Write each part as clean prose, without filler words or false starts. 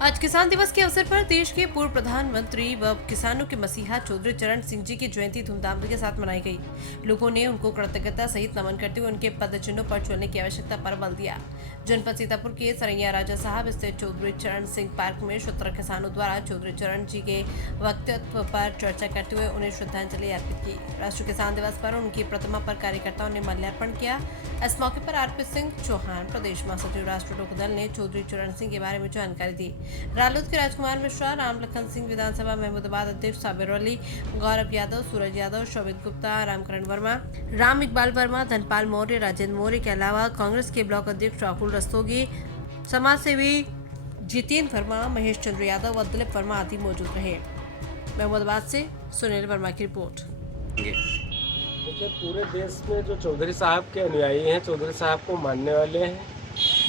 आज किसान दिवस के अवसर पर देश के पूर्व प्रधानमंत्री व किसानों के मसीहा चौधरी चरण सिंह जी की जयंती धूमधाम के साथ मनाई गई। लोगों ने उनको कृतज्ञता सहित नमन करते हुए उनके पद चिन्हों पर चलने की आवश्यकता पर बल दिया। जनपद सीतापुर के सरैया राजा साहब स्थित चौधरी चरण सिंह पार्क में 17 किसानों द्वारा चौधरी चरण जी के व्यक्तित्व पर चर्चा करते हुए उन्हें श्रद्धांजलि अर्पित की। राष्ट्रीय किसान दिवस पर उनकी प्रतिमा पर कार्यकर्ताओं ने माल्यार्पण किया। इस मौके पर आरपी सिंह चौहान, प्रदेश महासचिव राष्ट्रीय लोकदल ने चौधरी चरण सिंह के बारे में जानकारी दी। रालोद के राजकुमार मिश्रा, राम लखन सिंह, विधानसभा महमूदाबाद अध्यक्ष साबिर अली, गौरव यादव, सूरज यादव, शोभित गुप्ता, रामकरण वर्मा, राम इकबाल वर्मा, धनपाल मौर्य, राजेंद्र मौर्य के अलावा कांग्रेस के ब्लॉक अध्यक्ष राहुल रस्तोगी, समाज सेवी जितेंद्र वर्मा, महेश चंद्र यादव और दिलीप वर्मा आदि मौजूद रहे। महमूदाबाद से सुनील वर्मा की रिपोर्ट। देखिए, पूरे देश में जो चौधरी साहब के अनुयायी हैं, चौधरी साहब को मानने वाले हैं,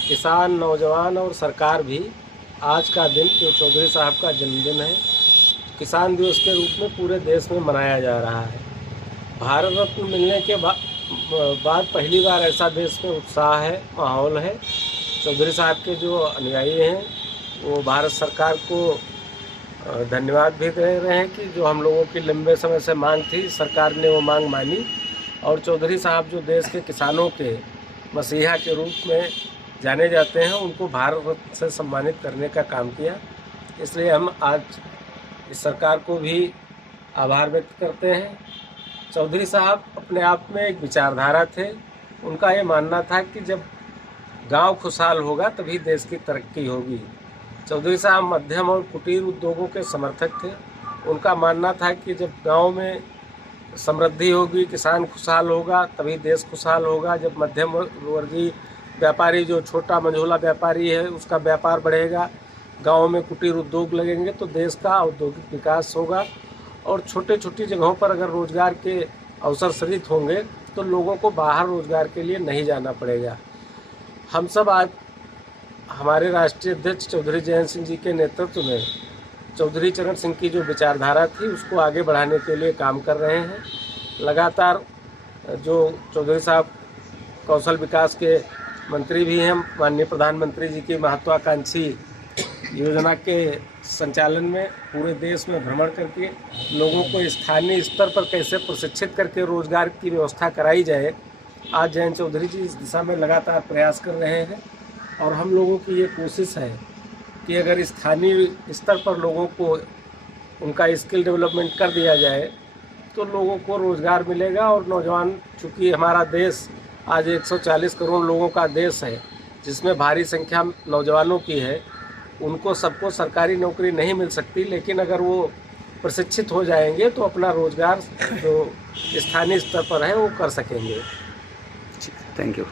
किसान, नौजवान और सरकार भी आज का दिन जो चौधरी साहब का जन्मदिन है, किसान दिवस के रूप में पूरे देश में मनाया जा रहा है। भारत रत्न मिलने के बाद पहली बार ऐसा देश में उत्साह है, माहौल है। चौधरी साहब के जो अनुयायी हैं वो भारत सरकार को धन्यवाद भी दे रहे हैं कि जो हम लोगों की लंबे समय से मांग थी, सरकार ने वो मांग मानी और चौधरी साहब जो देश के किसानों के मसीहा के रूप में जाने जाते हैं, उनको भारत रत्न से सम्मानित करने का काम किया। इसलिए हम आज इस सरकार को भी आभार व्यक्त करते हैं। चौधरी साहब अपने आप में एक विचारधारा थे। उनका ये मानना था कि जब गांव खुशहाल होगा तभी देश की तरक्की होगी। चौधरी साहब मध्यम और कुटीर उद्योगों के समर्थक थे। उनका मानना था कि जब गांव में समृद्धि होगी, किसान खुशहाल होगा, तभी देश खुशहाल होगा। जब मध्यम वर्गीय व्यापारी, जो छोटा मंझोला व्यापारी है, उसका व्यापार बढ़ेगा, गांव में कुटीर उद्योग लगेंगे तो देश का औद्योगिक विकास होगा। और छोटे छोटी जगहों पर अगर रोजगार के अवसर सृजित होंगे तो लोगों को बाहर रोजगार के लिए नहीं जाना पड़ेगा। हम सब आज हमारे राष्ट्रीय अध्यक्ष चौधरी जयंत सिंह जी के नेतृत्व में चौधरी चरण सिंह की जो विचारधारा थी उसको आगे बढ़ाने के लिए काम कर रहे हैं। लगातार जो चौधरी साहब कौशल विकास के मंत्री भी हैं, माननीय प्रधानमंत्री जी की महत्वाकांक्षी योजना के संचालन में पूरे देश में भ्रमण करके लोगों को स्थानीय स्तर पर कैसे प्रशिक्षित करके रोजगार की व्यवस्था कराई जाए, आज जयंत चौधरी जी इस दिशा में लगातार प्रयास कर रहे हैं। और हम लोगों की ये कोशिश है कि अगर स्थानीय स्तर पर लोगों को उनका स्किल डेवलपमेंट कर दिया जाए तो लोगों को रोज़गार मिलेगा। और नौजवान, चूँकि हमारा देश आज 140 करोड़ लोगों का देश है, जिसमें भारी संख्या नौजवानों की है, उनको सबको सरकारी नौकरी नहीं मिल सकती, लेकिन अगर वो प्रशिक्षित हो जाएंगे तो अपना रोज़गार जो स्थानीय स्तर पर है वो कर सकेंगे। Thank you.